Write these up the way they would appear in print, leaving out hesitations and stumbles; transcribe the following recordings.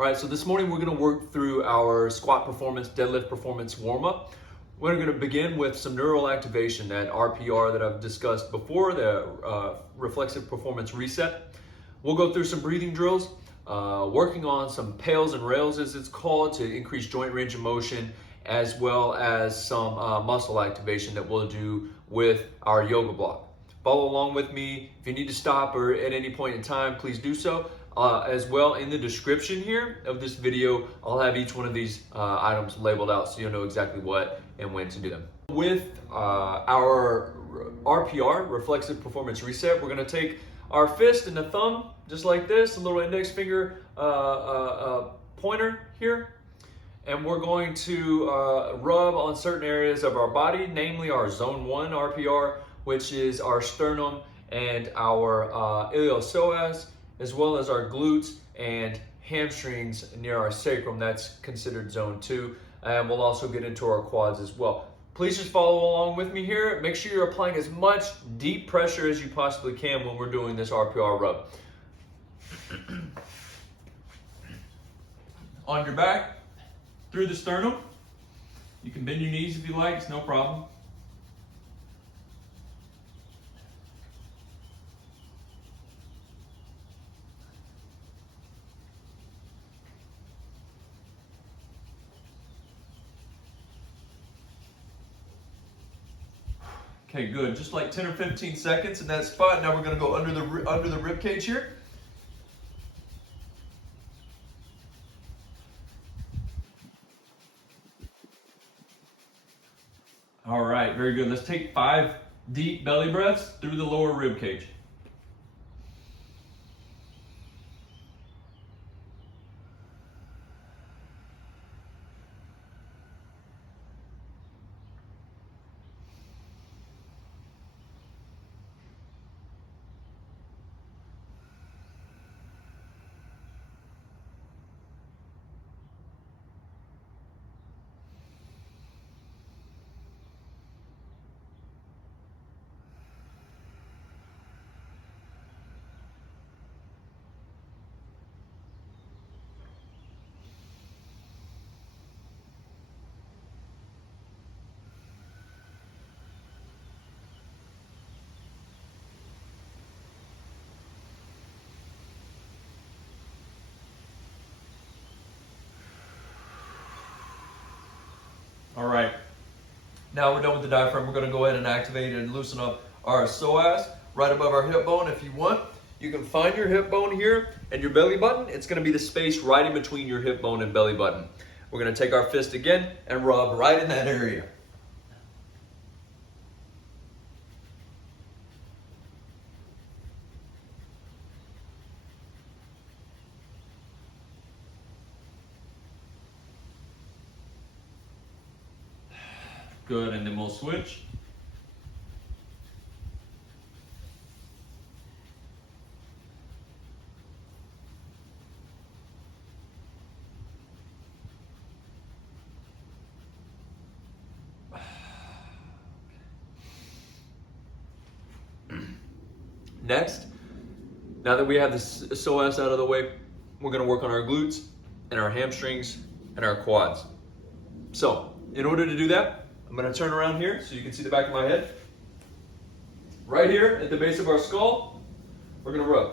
All right, so this morning we're gonna work through our squat performance, deadlift performance warm-up. We're gonna begin with some neural activation, that RPR that I've discussed before, the reflexive performance reset. We'll go through some breathing drills, working on some pails and rails as it's called, to increase joint range of motion, as well as some muscle activation that we'll do with our yoga block. Follow along with me. If you need to stop or at any point in time, please do so. As well, in the description here of this video, I'll have each one of these items labeled out so you'll know exactly what and when to do them. With our RPR, reflexive performance reset, we're gonna take our fist and the thumb, just like this, a little index finger pointer here, and we're going to rub on certain areas of our body, namely our zone 1 RPR, which is our sternum and our iliopsoas, as well as our glutes and hamstrings near our sacrum. That's considered zone 2. And we'll also get into our quads as well. Please just follow along with me here. Make sure you're applying as much deep pressure as you possibly can when we're doing this RPR rub. On your back, through the sternum. You can bend your knees if you like, it's no problem. Okay, good. Just like 10 or 15 seconds in that spot. Now we're going to go under the rib cage here. All right, very good. Let's take 5 deep belly breaths through the lower rib cage. All right, now we're done with the diaphragm. We're gonna go ahead and activate and loosen up our psoas right above our hip bone. If you want, you can find your hip bone here and your belly button. It's gonna be the space right in between your hip bone and belly button. We're gonna take our fist again and rub right in that area. Good, and then we'll switch. Next, now that we have the psoas out of the way, we're gonna work on our glutes and our hamstrings and our quads. So, in order to do that, I'm gonna turn around here so you can see the back of my head. Right here at the base of our skull, we're gonna rub.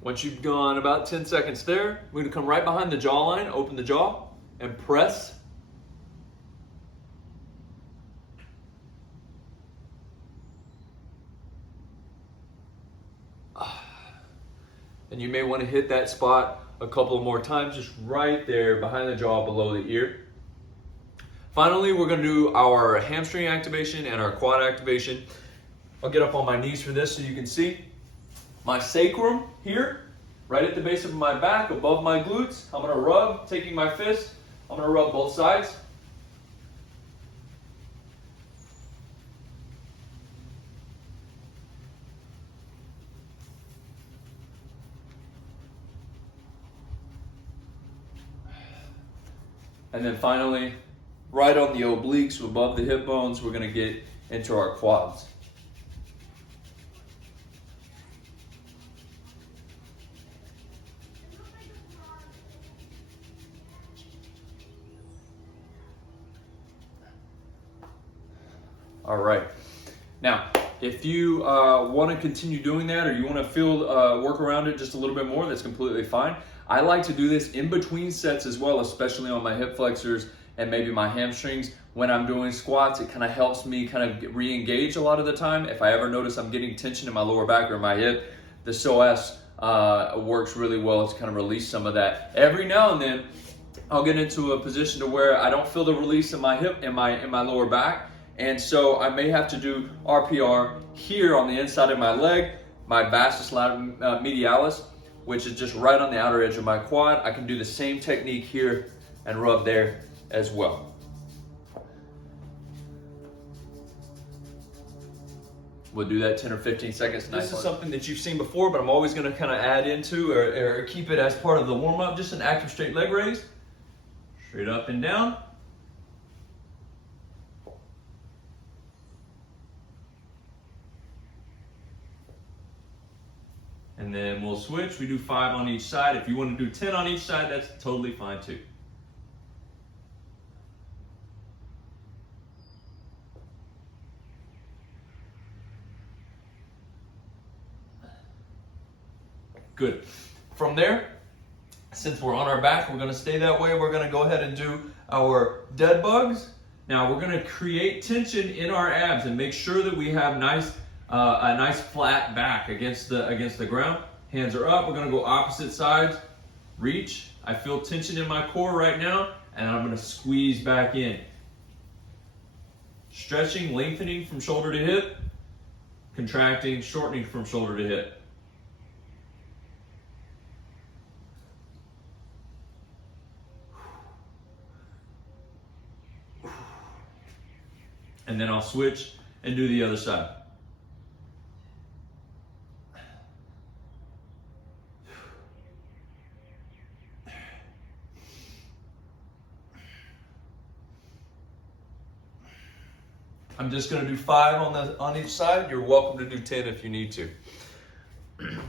Once you've gone about 10 seconds there, we're gonna come right behind the jawline, open the jaw, and press. And you may want to hit that spot a couple more times, just right there behind the jaw below the ear. Finally, we're going to do our hamstring activation and our quad activation. I'll get up on my knees for this so you can see. My sacrum here, right at the base of my back, above my glutes. I'm going to rub, taking my fist. I'm going to rub both sides. And then finally, right on the obliques above the hip bones, we're gonna get into our quads. All right. Now, if you want to continue doing that, or you want to work around it just a little bit more, that's completely fine. I like to do this in between sets as well, especially on my hip flexors and maybe my hamstrings. When I'm doing squats, it kind of helps me kind of re-engage a lot of the time. If I ever notice I'm getting tension in my lower back or my hip, the psoas works really well to kind of release some of that. Every now and then, I'll get into a position to where I don't feel the release in my hip and my lower back. And so I may have to do RPR here on the inside of my leg, my vastus medialis, which is just right on the outer edge of my quad. I can do the same technique here and rub there as well. We'll do that 10 or 15 seconds. This is something that you've seen before, but I'm always going to kind of add into or keep it as part of the warm-up. Just an active straight leg raise, straight up and down. And then we'll switch. We do 5 on each side. If you want to do 10 on each side, that's totally fine too. Good. From there, since we're on our back, we're going to stay that way. We're going to go ahead and do our dead bugs. Now we're going to create tension in our abs and make sure that we have a nice flat back against the ground. Hands are up. We're going to go opposite sides. Reach. I feel tension in my core right now, and I'm going to squeeze back in. Stretching, lengthening from shoulder to hip. Contracting, shortening from shoulder to hip. And then I'll switch and do the other side. I'm just going to do 5 on each side. You're welcome to do 10 if you need to.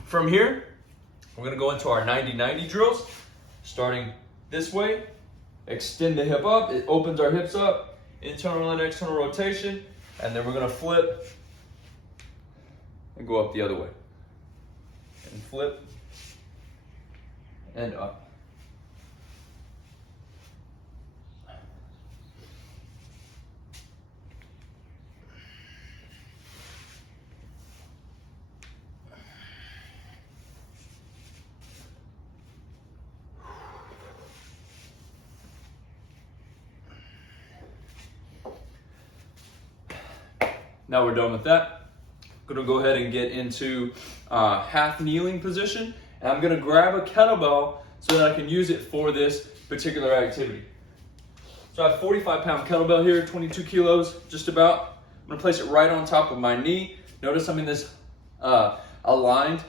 From here, we're going to go into our 90-90 drills. Starting this way, extend the hip up. It opens our hips up. Internal and external rotation. And then we're going to flip and go up the other way. And flip and up. Now we're done with that. I'm gonna go ahead and get into half kneeling position. And I'm gonna grab a kettlebell so that I can use it for this particular activity. So I have a 45-pound kettlebell here, 22 kilos, just about. I'm gonna place it right on top of my knee. Notice I'm in this aligned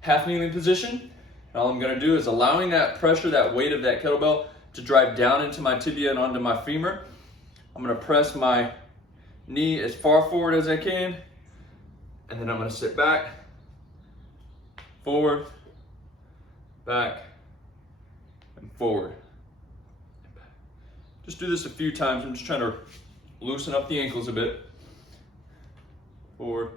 half kneeling position. And all I'm gonna do is allowing that pressure, that weight of that kettlebell to drive down into my tibia and onto my femur. I'm gonna press my knee as far forward as I can, and then I'm going to sit back, forward, back, and forward. Just do this a few times. I'm just trying to loosen up the ankles a bit. Forward.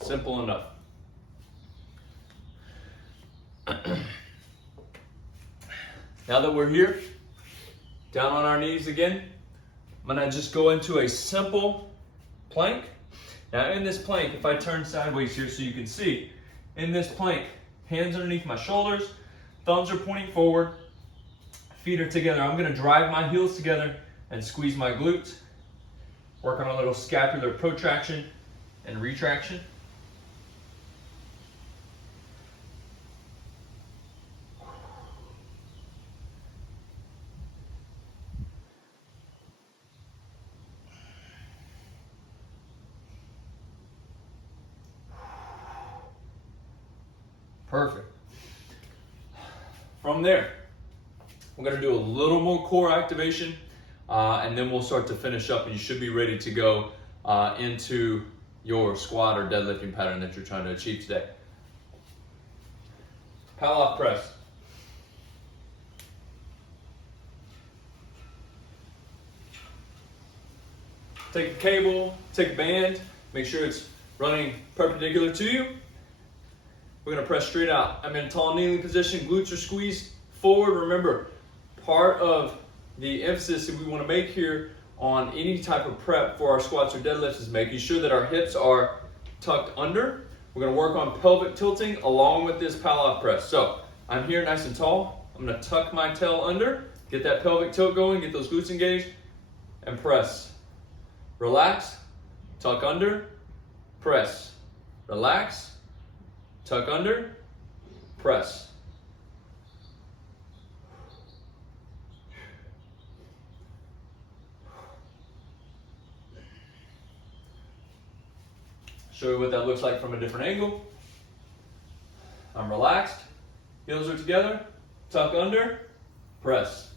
Simple enough. Now that we're here, down on our knees again, I'm gonna just go into a simple plank. Now in this plank, if I turn sideways here so you can see, in this plank, hands underneath my shoulders, thumbs are pointing forward, feet are together. I'm gonna drive my heels together and squeeze my glutes, work on a little scapular protraction and retraction. Perfect. From there, we're going to do a little more core activation, and then we'll start to finish up, and you should be ready to go into your squat or deadlifting pattern that you're trying to achieve today. Paloff press. Take a cable, take a band, make sure it's running perpendicular to you. We're gonna press straight out. I'm in a tall kneeling position, glutes are squeezed forward. Remember, part of the emphasis that we wanna make here on any type of prep for our squats or deadlifts is making sure that our hips are tucked under. We're gonna work on pelvic tilting along with this Paloff press. So I'm here nice and tall. I'm gonna tuck my tail under, get that pelvic tilt going, get those glutes engaged, and press. Relax, tuck under, press. Relax, tuck under, press. Show you what that looks like from a different angle. I'm relaxed, heels are together, tuck under, press.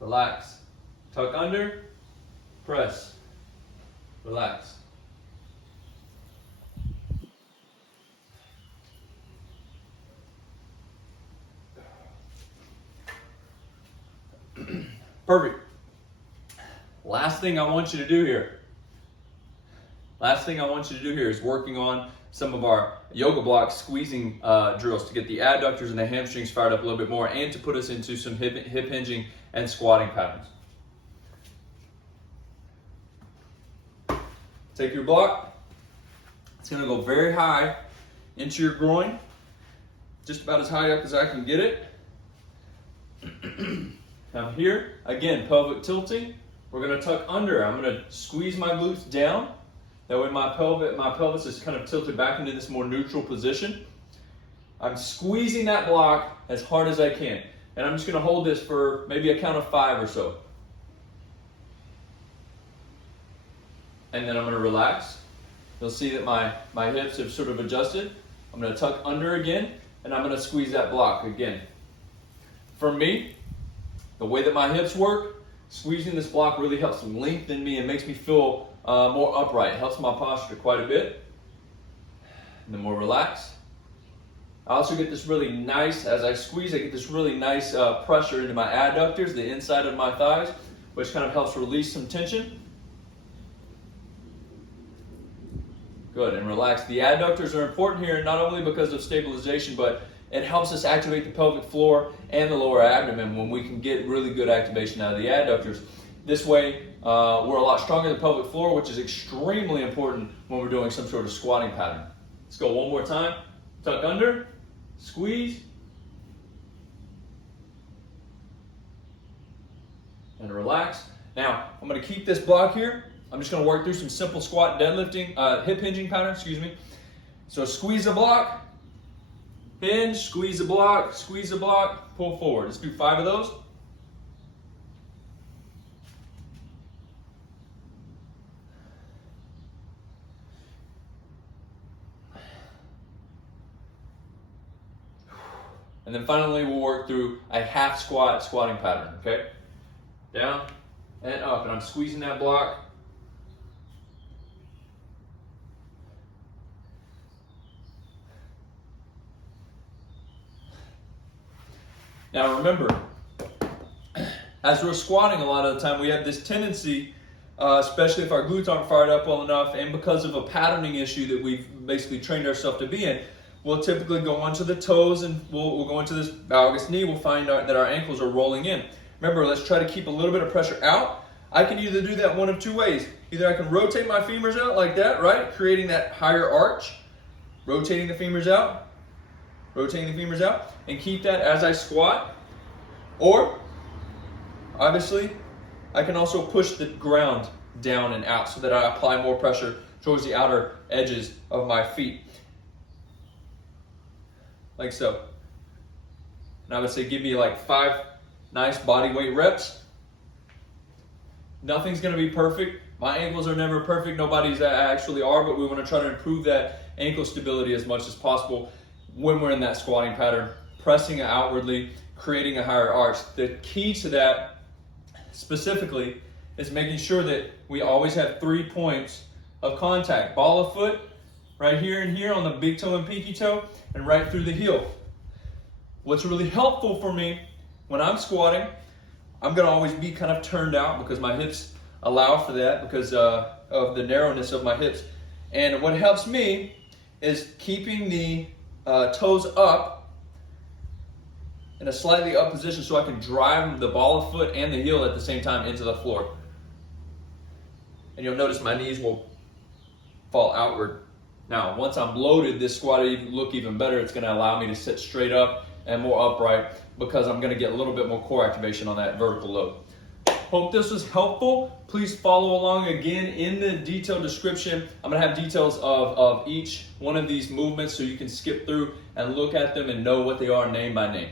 Relax, tuck under, press. Relax. Perfect. Last thing I want you to do here. Is working on some of our yoga block squeezing drills to get the adductors and the hamstrings fired up a little bit more, and to put us into some hip hinging and squatting patterns. Take your block, it's gonna go very high into your groin, just about as high up as I can get it. Now here, again, pelvic tilting, we're gonna tuck under. I'm gonna squeeze my glutes down. That way my pelvis is kind of tilted back into this more neutral position. I'm squeezing that block as hard as I can. And I'm just gonna hold this for maybe a count of 5 or so. And then I'm going to relax. You'll see that my hips have sort of adjusted. I'm going to tuck under again, and I'm going to squeeze that block again. For me, the way that my hips work, squeezing this block really helps lengthen me and makes me feel more upright. It helps my posture quite a bit. And then more relaxed. I also get this really nice, as I squeeze, I get this really nice pressure into my adductors, the inside of my thighs, which kind of helps release some tension. Good, and relax. The adductors are important here, not only because of stabilization, but it helps us activate the pelvic floor and the lower abdomen when we can get really good activation out of the adductors. This way, we're a lot stronger in the pelvic floor, which is extremely important when we're doing some sort of squatting pattern. Let's go one more time. Tuck under, squeeze, and relax. Now, I'm going to keep this block here. I'm just going to work through some simple squat deadlifting, hip hinging pattern, So squeeze the block, hinge, squeeze the block, pull forward. Let's do 5 of those. And then finally we'll work through a half squatting pattern, okay? Down and up, and I'm squeezing that block. Now remember, as we're squatting a lot of the time, we have this tendency, especially if our glutes aren't fired up well enough, and because of a patterning issue that we've basically trained ourselves to be in, we'll typically go onto the toes, and we'll go into this Valgus knee. We'll find that our ankles are rolling in. Remember, let's try to keep a little bit of pressure out. I can either do that one of 2 ways. Either I can rotate my femurs out like that, right? Creating that higher arch, rotating the femurs out, and keep that as I squat. Or, obviously, I can also push the ground down and out so that I apply more pressure towards the outer edges of my feet. Like so. And I would say give me like 5 nice body weight reps. Nothing's going to be perfect. My ankles are never perfect. Nobody's actually are, but we want to try to improve that ankle stability as much as possible. when we're in that squatting pattern, pressing outwardly, creating a higher arch. The key to that specifically is making sure that we always have 3 points of contact. Ball of foot, right here and here on the big toe and pinky toe, and right through the heel. What's really helpful for me when I'm squatting, I'm gonna always be kind of turned out because my hips allow for that because of the narrowness of my hips. And what helps me is keeping the toes up in a slightly up position so I can drive the ball of foot and the heel at the same time into the floor. And you'll notice my knees will fall outward. Now, once I'm loaded, this squat will look even better. It's going to allow me to sit straight up and more upright because I'm going to get a little bit more core activation on that vertical load. Hope this was helpful. Please follow along again in the detailed description. I'm going to have details of each one of these movements so you can skip through and look at them and know what they are name by name.